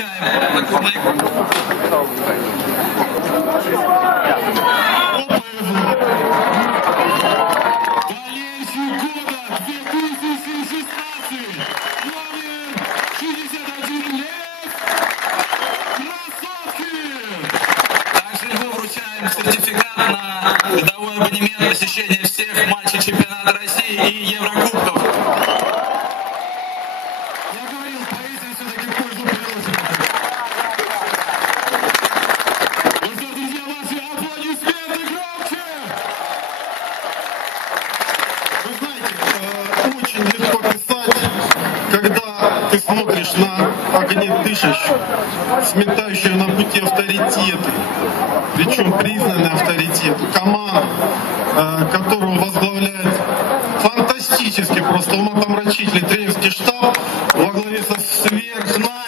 вручаем болельщик года 2016, номер 61 Лев Красоткин. Также мы вручаем сертификат на годовой абонемент посещения всех матчей чемпионата России и Еврокубков. Я говорил, поэзия все-таки в пользу природы. Ну что, друзья, ваши аплодисменты громче! Вы знаете, очень легко писать, когда ты смотришь на огнедышащую, сметающую на пути авторитеты, причем признанные авторитеты, команду, которую возглавляет фантастический, просто умопомрачительный тренерский штаб во главе со сверхназом.